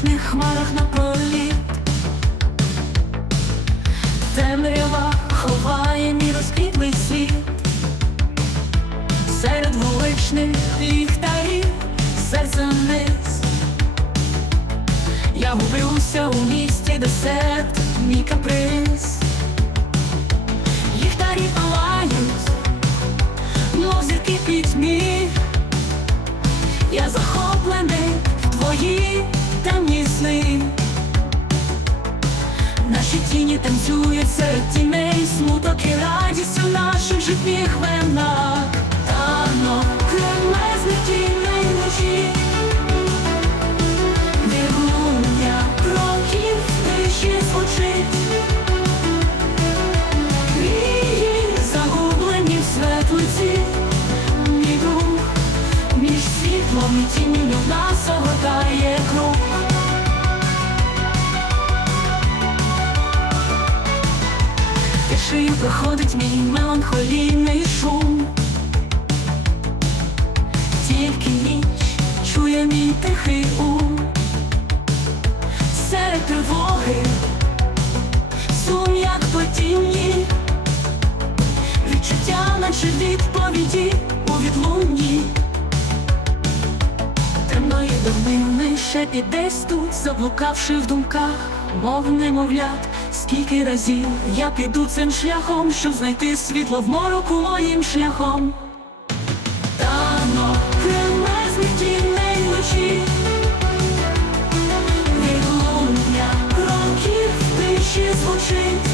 страшних хмарах на проліт темрява ховає мій розквітлий світ, серед вуличних ліхтарів, серце вниз. Я гублюся у місті, де серед мій каприз. Тіні танцюють серед тіней, смуток і радість у наших житніх винах. Танок кремезних тіней вночі, Відлуння кроків тиші звучить. Мрії загублені в светлиці, мій друг, між світлом і тінню нас огортає Тишею проходить мій меланхолійний шум. Тільки ніч чує мій тихий ум. Серед тривоги, сум як по тіні, відчуття, наче відповіді у відлунні. Темної давнини шепіт десь тут, заблукавши в думках, мов немовлят, скільки разів я піду цим шляхом, щоб знайти світло в мороку моїм шляхом. Танок кремезних тіней вночі, відлуння кроків тиші звучить.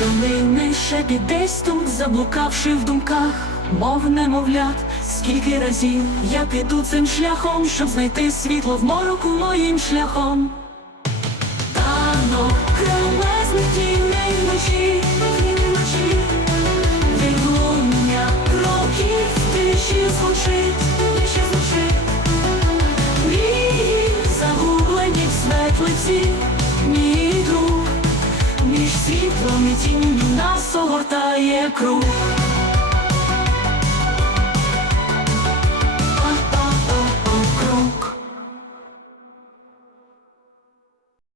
Долини шепіт десь тут, заблукавши в думках, мов немовлят, скільки разів я піду цим шляхом, щоб знайти світло в мороку моїм шляхом. Танок кремезних тіней вночі, тінню нас огортає круг.